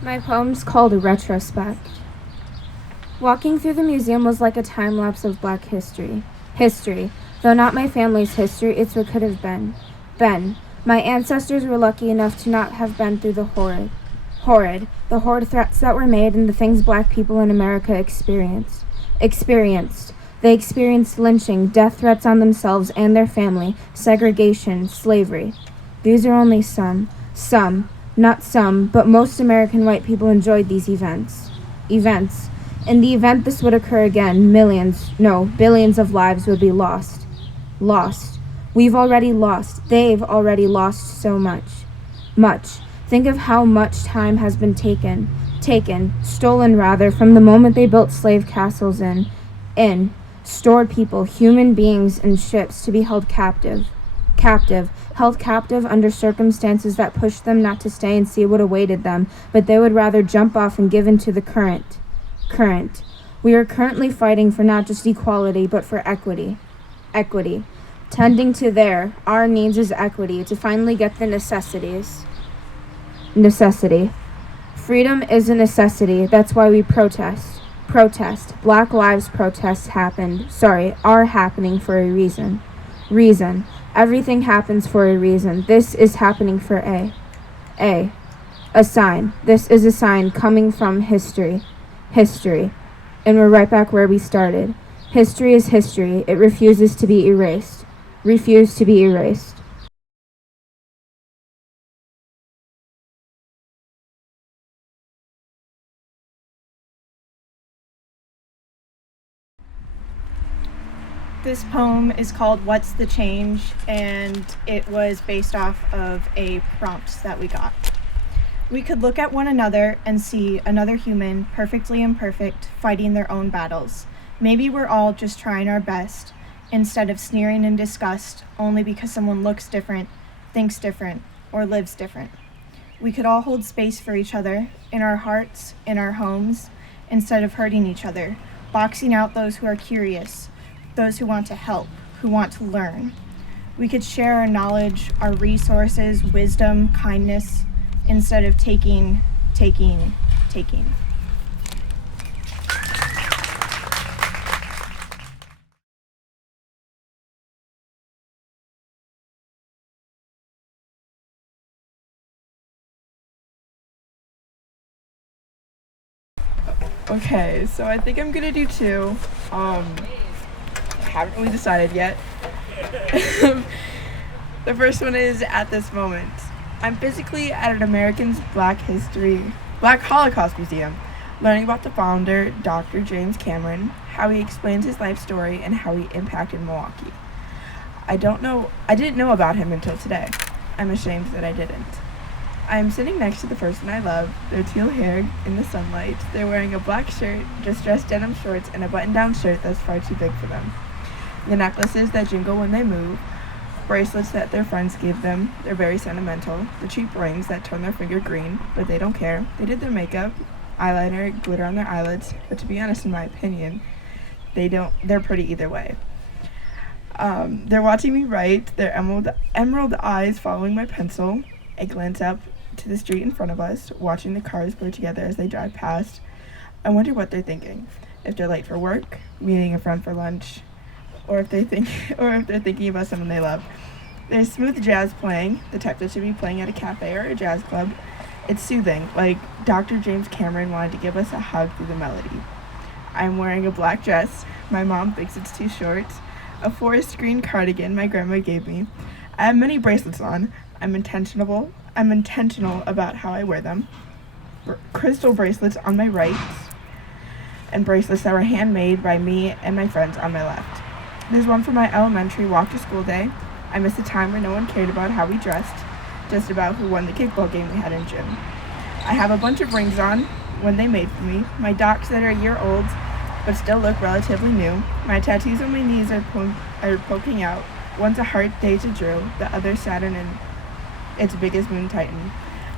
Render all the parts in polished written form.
My poem's called Retrospect. Walking through the museum was like a time lapse of black history. History. Though not my family's history, it's what could have been. Been. My ancestors were lucky enough to not have been through the the horrid threats that were made and the things black people in America experienced. They experienced lynching, death threats on themselves and their family, segregation, slavery. These are only some, not some, but most American white people enjoyed these events. In the event this would occur again, billions of lives would be lost. Lost. We've already lost. They've already lost so much. Much. Think of how much time has been stolen rather, from the moment they built slave castles stored people, human beings in ships to be held held captive under circumstances that pushed them not to stay and see what awaited them, but they would rather jump off and give in to the current. We are currently fighting for not just equality, but for equity. Equity. Tending to our needs is equity, to finally get the necessities. Necessity. Freedom is a necessity. That's why we protest. Protest. Black Lives protests are happening for a reason. Reason. Everything happens for a reason. This is happening for A. A sign. This is a sign coming from history. History. And we're right back where we started. History is history. It refuses to be erased. Refuse to be erased. This poem is called What's the Change, and it was based off of a prompt that we got. We could look at one another and see another human, perfectly imperfect, fighting their own battles. Maybe we're all just trying our best, instead of sneering in disgust only because someone looks different, thinks different, or lives different. We could all hold space for each other, in our hearts, in our homes, instead of hurting each other, boxing out those who are curious, those who want to help, who want to learn. We could share our knowledge, our resources, wisdom, kindness, instead of taking. Okay, so I think I'm gonna do two. Haven't really decided yet. The first one is at this moment. I'm physically at an Black Holocaust Museum, learning about the founder, Dr. James Cameron, how he explains his life story, and how he impacted Milwaukee. I didn't know about him until today. I'm ashamed that I didn't. I'm sitting next to the person I love. They're teal haired in the sunlight. They're wearing a black shirt, distressed denim shorts, and a button-down shirt that's far too big for them. The necklaces that jingle when they move, bracelets that their friends gave them, they're very sentimental. The cheap rings that turn their finger green, but they don't care. They did their makeup, eyeliner, glitter on their eyelids, but to be honest, in my opinion, they're pretty either way. They're watching me write, their emerald eyes following my pencil. I glance up to the street in front of us, watching the cars blur together as they drive past. I wonder what they're thinking. If they're late for work, meeting a friend for lunch, or if they're thinking about someone they love. There's smooth jazz playing, the type that should be playing at a cafe or a jazz club. It's soothing, like Dr. James Cameron wanted to give us a hug through the melody. I'm wearing a black dress. My mom thinks it's too short. A forest green cardigan my grandma gave me. I have many bracelets on. I'm intentional about how I wear them. Crystal bracelets on my right, and bracelets that were handmade by me and my friends on my left. There's one for my elementary walk to school day. I missed a time where no one cared about how we dressed, just about who won the kickball game we had in gym. I have a bunch of rings on, one they made for me. My docs that are a year old, but still look relatively new. My tattoos on my knees are poking out. One's a heart Deja Drew, the other Saturn and its biggest moon Titan.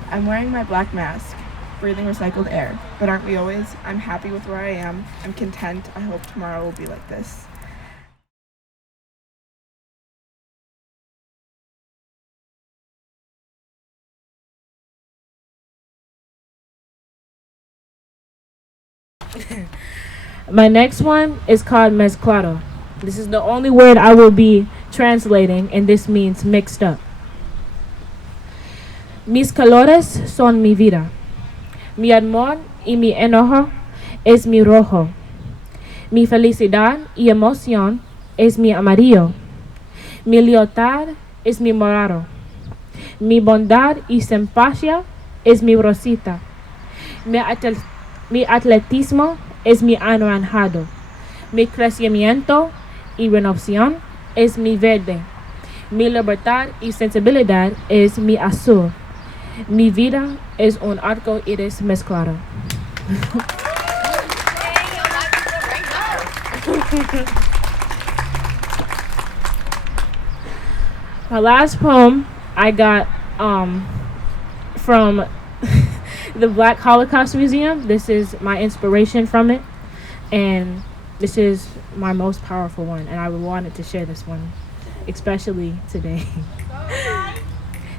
I'm wearing my black mask, breathing recycled air. But aren't we always? I'm happy with where I am. I'm content. I hope tomorrow will be like this. My next one is called mezclado. This is the only word I will be translating, and this means mixed up. Mis colores son mi vida. Mi amor y mi enojo es mi rojo. Mi felicidad y emoción es mi amarillo. Mi lealtad es mi morado. Mi bondad y simpatía es mi rosita. Mi atletismo es mi anaranjado. Mi crecimiento y renovación es mi verde. Mi libertad y sensibilidad es mi azul. Mi vida es un arco iris mezclado. My last poem I got from the Black Holocaust Museum. This is my inspiration from it, and this is my most powerful one, and I wanted to share this one, especially today.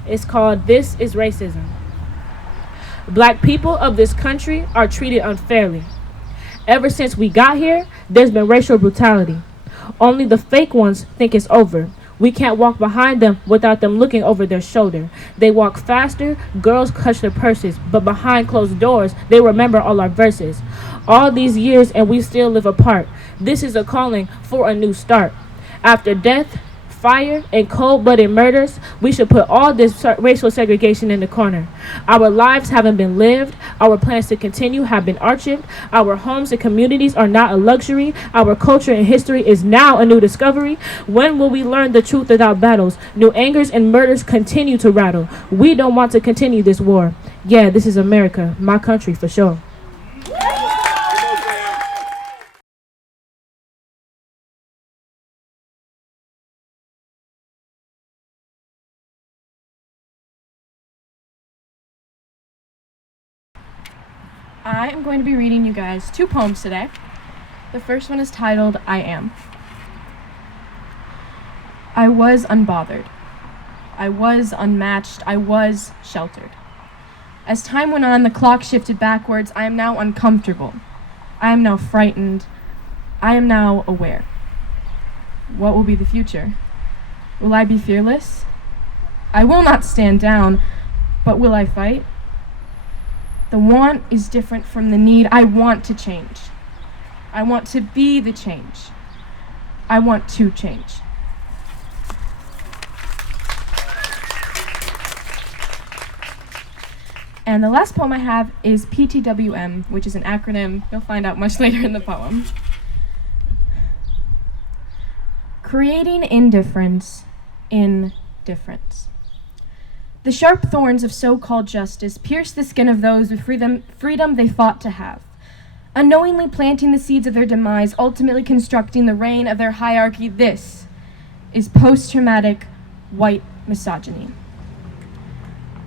It's called This is Racism. Black people of this country are treated unfairly. Ever since we got here, there's been racial brutality. Only the fake ones think it's over. We can't walk behind them without them looking over their shoulder. They walk faster, girls clutch their purses, but behind closed doors, they remember all our verses. All these years and we still live apart. This is a calling for a new start. After death, fire, and cold-blooded murders, we should put all this racial segregation in the corner. Our lives haven't been lived. Our plans to continue have been archived. Our homes and communities are not a luxury. Our culture and history is now a new discovery. When will we learn the truth without battles? New angers and murders continue to rattle. We don't want to continue this war. Yeah, this is America, my country for sure. I am going to be reading you guys 2 poems today. The first one is titled, I Am. I was unbothered. I was unmatched. I was sheltered. As time went on, the clock shifted backwards. I am now uncomfortable. I am now frightened. I am now aware. What will be the future? Will I be fearless? I will not stand down, but will I fight? The want is different from the need. I want to change. I want to be the change. I want to change. And the last poem I have is PTWM, which is an acronym you'll find out much later in the poem. Creating indifference in difference. The sharp thorns of so-called justice pierce the skin of those with freedom they fought to have, unknowingly planting the seeds of their demise, ultimately constructing the reign of their hierarchy. This is post-traumatic white misogyny.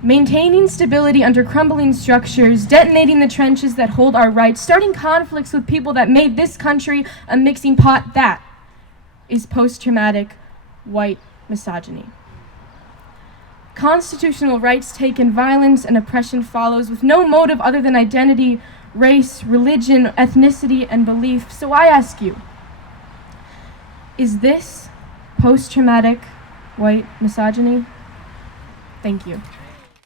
Maintaining stability under crumbling structures, detonating the trenches that hold our rights, starting conflicts with people that made this country a mixing pot, that is post-traumatic white misogyny. Constitutional rights taken, violence and oppression follows with no motive other than identity, race, religion, ethnicity, and belief. So I ask you, is this post-traumatic white misogyny? Thank you.